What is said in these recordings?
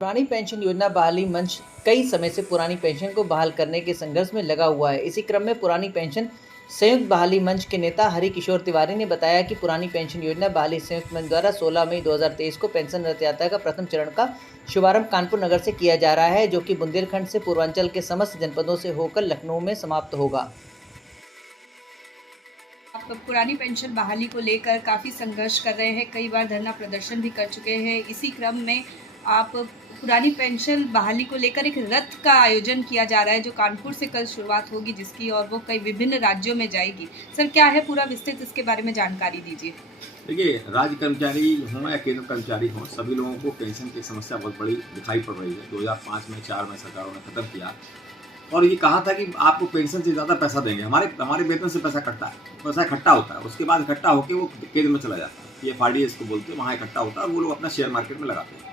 पुरानी पेंशन योजना बहाली मंच कई समय से पुरानी पेंशन को बहाल करने के संघर्ष में लगा हुआ है। इसी क्रम में पुरानी पेंशन संयुक्त बहाली मंच के नेता हरि किशोर तिवारी ने बताया कि पुरानी पेंशन योजना बहाली संयुक्त मंच द्वारा 16 मई 2023 को पेंशन रथ यात्रा का प्रथम चरण का शुभारंभ कानपुर नगर से किया जा रहा है, जो कि बुंदेलखंड से पूर्वांचल के समस्त जनपदों से होकर लखनऊ में समाप्त होगा। आप पुरानी पेंशन बहाली को लेकर काफ़ी संघर्ष कर रहे हैं, कई बार धरना प्रदर्शन भी कर चुके हैं। इसी क्रम में आप पुरानी पेंशन बहाली को लेकर एक रथ का आयोजन किया जा रहा है, जो कानपुर से कल शुरुआत होगी, जिसकी और वो कई विभिन्न राज्यों में जाएगी। सर, क्या है पूरा विस्तृत इसके बारे में जानकारी दीजिए। देखिए, राज्य कर्मचारी हों या केंद्र कर्मचारी हों, सभी लोगों को पेंशन की समस्या बहुत बड़ी दिखाई पड़ रही है। 2005 में 4 में सरकारों ने खत्म किया और ये कहा था कि आपको पेंशन से ज़्यादा पैसा देंगे। हमारे वेतन से पैसा कटता है, पैसा इकट्ठा होता है, उसके बाद इकट्ठा होकर वो केंद्र में चला जाता है। ये FRDS को बोलते हैं, वहाँ इकट्ठा होता है और वो लोग अपना शेयर मार्केट में लगाते हैं।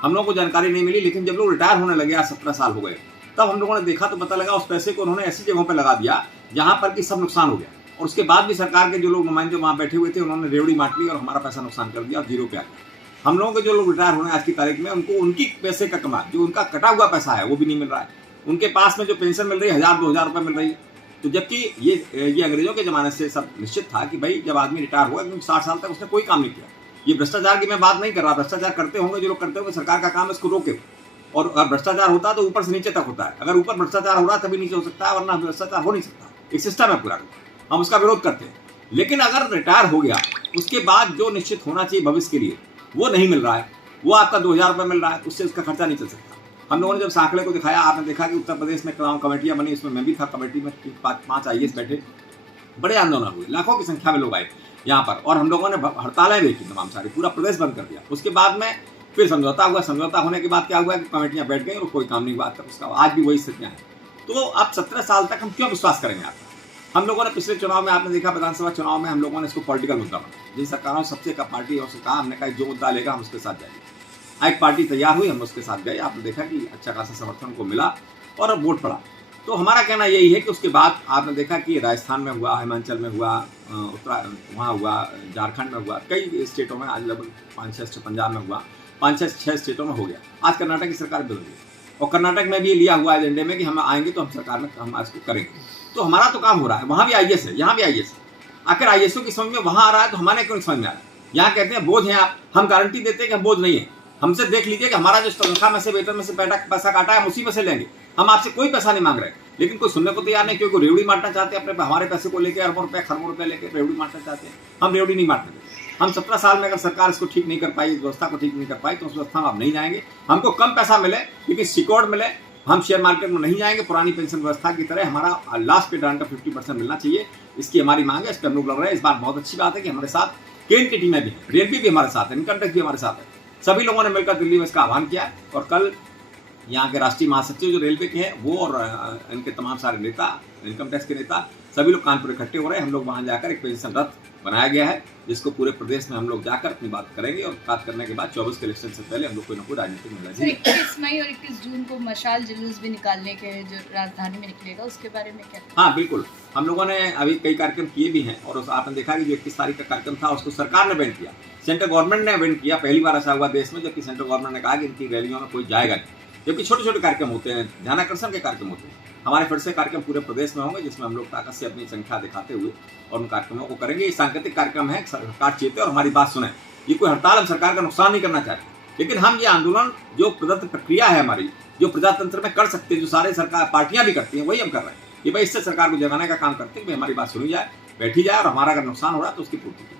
हम लोगों को जानकारी नहीं मिली, लेकिन जब लोग रिटायर होने लगे, आज 17 साल हो गए, तब हम लोगों ने देखा तो पता लगा उस पैसे को उन्होंने ऐसी जगहों पर लगा दिया जहाँ पर कि सब नुकसान हो गया। और उसके बाद भी सरकार के जो लोग नुमाइंदे वहाँ बैठे हुए थे, उन्होंने रेवड़ी मार ली और हमारा पैसा नुकसान कर दिया और जीरो पे आ गया। हम लोगों के जो लोग रिटायर होने आज की तारीख में, उनको उनकी पैसे का कमा, जो उनका कटा हुआ पैसा है, वो भी नहीं मिल रहा है। उनके पास में जो पेंशन मिल रही है 1000-2000 रुपये मिल रही है। तो जबकि ये अंग्रेजों के ज़माने से सब निश्चित था कि भाई जब आदमी रिटायर हुआ, क्योंकि 60 साल तक उसने कोई काम नहीं किया। ये भ्रष्टाचार की मैं बात नहीं कर रहा, भ्रष्टाचार करते होंगे जो लोग करते होंगे, सरकार का काम है इसको रोके। और अगर भ्रष्टाचार होता है तो ऊपर से नीचे तक होता है। अगर ऊपर भ्रष्टाचार हो रहा है तभी नीचे हो सकता है, वरना भ्रष्टाचार हो नहीं सकता। एक सिस्टम है पूरा, हम उसका विरोध करते हैं। लेकिन अगर रिटायर हो गया, उसके बाद जो निश्चित होना चाहिए भविष्य के लिए, वो नहीं मिल रहा है। वो आपका 2000 रुपये मिल रहा है, उससे उसका खर्चा नहीं चल सकता। हम लोगों ने जब आंकड़े को दिखाया, आपने देखा कि उत्तर प्रदेश में तमाम कमेटियां बनी, उसमें मैं भी था कमेटी में, 5 IAS बैठे, बड़े आंदोलन हुए, लाखों की संख्या में लोग आए यहाँ पर, और हम लोगों ने हड़तालें भी की, तमाम सारी, पूरा प्रदेश बंद कर दिया। उसके बाद में फिर समझौता हुआ। समझौता होने के बाद क्या हुआ कि कमेटियां बैठ गई और कोई काम नहीं हुआ। उसका आज भी वही स्थितियाँ हैं। तो अब 17 साल तक हम क्यों विश्वास करेंगे आपका? हम लोगों ने पिछले चुनाव में, आपने देखा विधानसभा चुनाव में, हम लोगों ने इसको पॉलिटिकल मुद्दा बनाया। जिन सरकारों से सबसे पार्टी और से कहा, हमने कहा जो मुद्दा लेगा हम उसके साथ जाएंगे। एक पार्टी तैयार हुई, हम उसके साथ गए। आपने देखा कि अच्छा खासा समर्थन को मिला और अब वोट पड़ा। तो हमारा कहना यही है कि उसके बाद आपने देखा कि राजस्थान में हुआ, हिमाचल में हुआ, वहाँ हुआ, झारखंड में हुआ, कई स्टेटों में, आज लगभग 5-6 पंजाब में हुआ, 5-6 स्टेटों में हो गया। आज कर्नाटक की सरकार बदल गई और कर्नाटक में भी लिया हुआ है एजेंडे में कि हम आएंगे तो हम सरकार में हम आज को करेंगे। तो हमारा तो काम हो रहा है। वहाँ भी IAS है, यहाँ भी IAS है। आखिर IASओं की समझ में वहाँ आ रहा है तो हमारे क्यों समझ में आ रहा है? यहाँ कहते हैं बोझ हैं आप, हम गारंटी देते हैं कि हम बोझ नहीं है। हमसे देख लीजिए कि हमारा जो तनख्वाह में से, वेतन में से पैसा काटा है, हम उसी में से लेंगे। हम आपसे कोई पैसा नहीं मांग रहे, लेकिन कोई सुनने को तैयार नहीं, क्योंकि रेवड़ी मारना चाहते हैं अपने हमारे पैसे को लेकर, अरबों रुपए खरबों रुपए लेकर रेवड़ी मारना चाहते हैं। हम रेवड़ी नहीं मारते थे। हम 17 साल में अगर सरकार इसको ठीक नहीं कर पाई, इस व्यवस्था को ठीक नहीं कर पाई, तो उस व्यवस्था में आप नहीं जाएंगे। हमको कम पैसा मिले लेकिन सिक्योर्ड मिले, हम शेयर मार्केट में नहीं जाएंगे। पुरानी पेंशन व्यवस्था की तरह हमारा लास्ट पे डाउन का 50% मिलना चाहिए, इसकी हमारी मांग है। इस पर हम लोग लड़ रहे हैं। इस बार बहुत अच्छी बात है कि हमारे साथ केंद्र की टीमें भी हैं, रेलवे भी हमारे साथ है, इनकम टैक्स भी हमारे साथ है। सभी लोगों ने मिलकर दिल्ली में इसका आह्वान किया और कल यहाँ के राष्ट्रीय महासचिव जो रेलवे के हैं, वो और इनके तमाम सारे नेता, इनकम टैक्स के नेता, सभी लोग कानपुर इकट्ठे हो रहे हैं। हम लोग वहाँ जाकर एक पेंशन रथ बनाया गया है, जिसको पूरे प्रदेश में हम लोग जाकर अपनी बात करेंगे और बात करने के बाद 24 के इलेक्शन से पहले हम लोग कोई ना कोई राजनीतिक निर्णय। 21 मई और 21 जून को मशाल जुलूस भी निकालने के, जो राजधानी में निकलेगा, उसके बारे में क्या? हाँ बिल्कुल, हम लोगों ने अभी कई कार्यक्रम किए भी हैं और आपने देखा कि जो 21 तारीख का कार्यक्रम था उसको सरकार ने बैन किया, सेंट्रल गवर्नमेंट ने बैन किया। पहली बार ऐसा हुआ देश में जबकि सेंट्रल गवर्नमेंट ने कहा कि इनकी रैलियों में कोई जाएगा नहीं। जबकि छोटे छोटे कार्यक्रम होते हैं, ध्यानाकर्षण के कार्यक्रम होते हैं। हमारे फिर से कार्यक्रम पूरे प्रदेश में होंगे, जिसमें हम लोग ताकत से अपनी संख्या दिखाते हुए और उन कार्यक्रमों को करेंगे। ये सांकेतिक कार्यक्रम है, सरकार चेते और हमारी बात सुने। ये कोई हड़ताल, हम सरकार का नुकसान नहीं करना चाहते, लेकिन हम ये आंदोलन जो प्रदत्त प्रक्रिया है हमारी, जो प्रजातंत्र में कर सकते हैं, जो सारे सरकार पार्टियां भी करती हैं, वही हम कर रहे हैं कि भाई इससे सरकार को जगाने का काम करते हैं कि हमारी बात सुनी जाए, बैठी जाए और हमारा अगर नुकसान हो रहा है तो उसकी पूर्ति की।